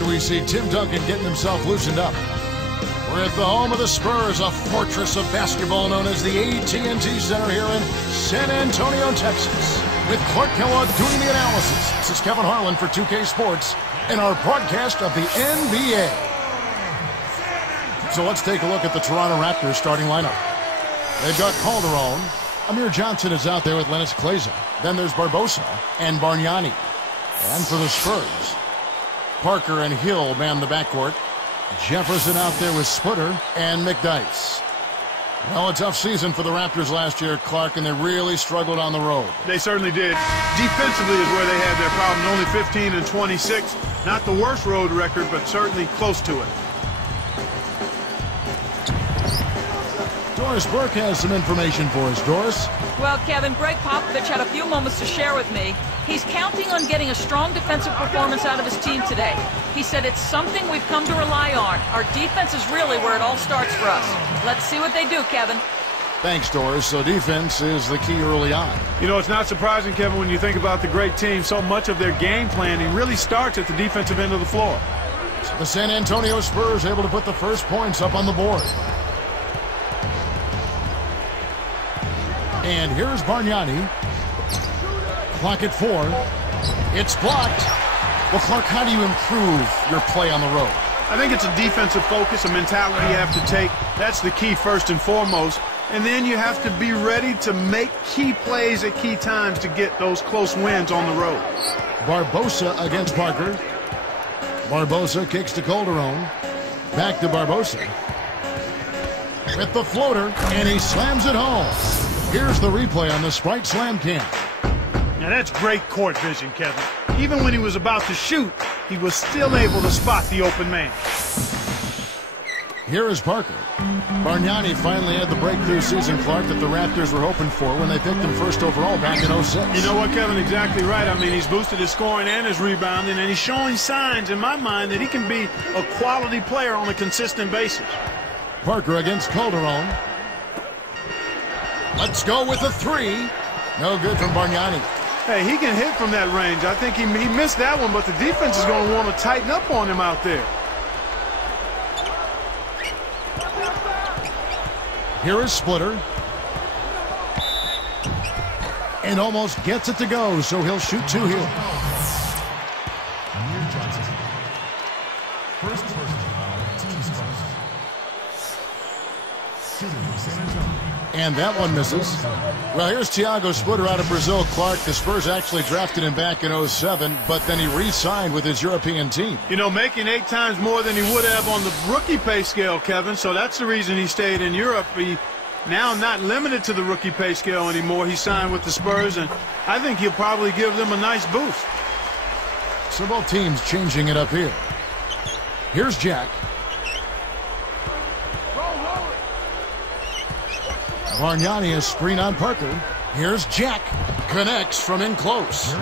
And we see Tim Duncan getting himself loosened up. We're at the home of the Spurs, a fortress of basketball known as the AT&T Center here in San Antonio, Texas. With Clark Kellogg doing the analysis, this is Kevin Harlan for 2K Sports and our broadcast of the NBA. So let's take a look at the Toronto Raptors starting lineup. They've got Calderon. Amir Johnson is out there with Lennox Kleza. Then there's Barbosa and Bargnani. And for the Spurs, Parker and Hill man the backcourt. Jefferson out there with Splitter and McDyess. Well, a tough season for the Raptors last year, Clark, and they really struggled on the road. They certainly did. Defensively is where they had their problem. Only 15 and 26. Not the worst road record, but certainly close to it. Doris Burke has some information for us. Doris? Well, Kevin, Greg Popovich had a few moments to share with me. He's counting on getting a strong defensive performance out of his team today. He said it's something we've come to rely on. Our defense is really where it all starts for us. Let's see what they do, Kevin. Thanks, Doris. So defense is the key early on. You know, it's not surprising, Kevin, when you think about the great team. So much of their game planning really starts at the defensive end of the floor. So the San Antonio Spurs able to put the first points up on the board. And here's Bargnani. Clock at 4. It's blocked. Well, Clark, how do you improve your play on the road? I think it's a defensive focus, a mentality you have to take. That's the key first and foremost. And then you have to be ready to make key plays at key times to get those close wins on the road. Barbosa against Parker. Barbosa kicks to Calderon. Back to Barbosa. With the floater, and he slams it home. Here's the replay on the Sprite Slam Cam. Now that's great court vision, Kevin. Even when he was about to shoot, he was still able to spot the open man. Here is Parker. Bargnani finally had the breakthrough season, Clark, that the Raptors were hoping for when they picked him first overall back in 06. You know what, Kevin? Exactly right. I mean, he's boosted his scoring and his rebounding, and he's showing signs, in my mind, that he can be a quality player on a consistent basis. Parker against Calderon. Let's go with a 3. No good from Bargnani. Hey, he can hit from that range. I think he missed that one, but the defense is going to want to tighten up on him out there. Here is Splitter. And almost gets it to go, so he'll shoot 2 here. Amir Johnson. First team Spurs. Shooting from San Antonio. And that one misses. Well, here's Tiago Splitter out of Brazil, Clark. The Spurs actually drafted him back in 07, but then he re-signed with his European team. You know, making 8 times more than he would have on the rookie pay scale, Kevin, so that's the reason he stayed in Europe. He now not limited to the rookie pay scale anymore. He signed with the Spurs, and I think he'll probably give them a nice boost. So both teams changing it up here. Here's Jack. Bargnani, a screen on Parker. Here's Jack. Connects from in close.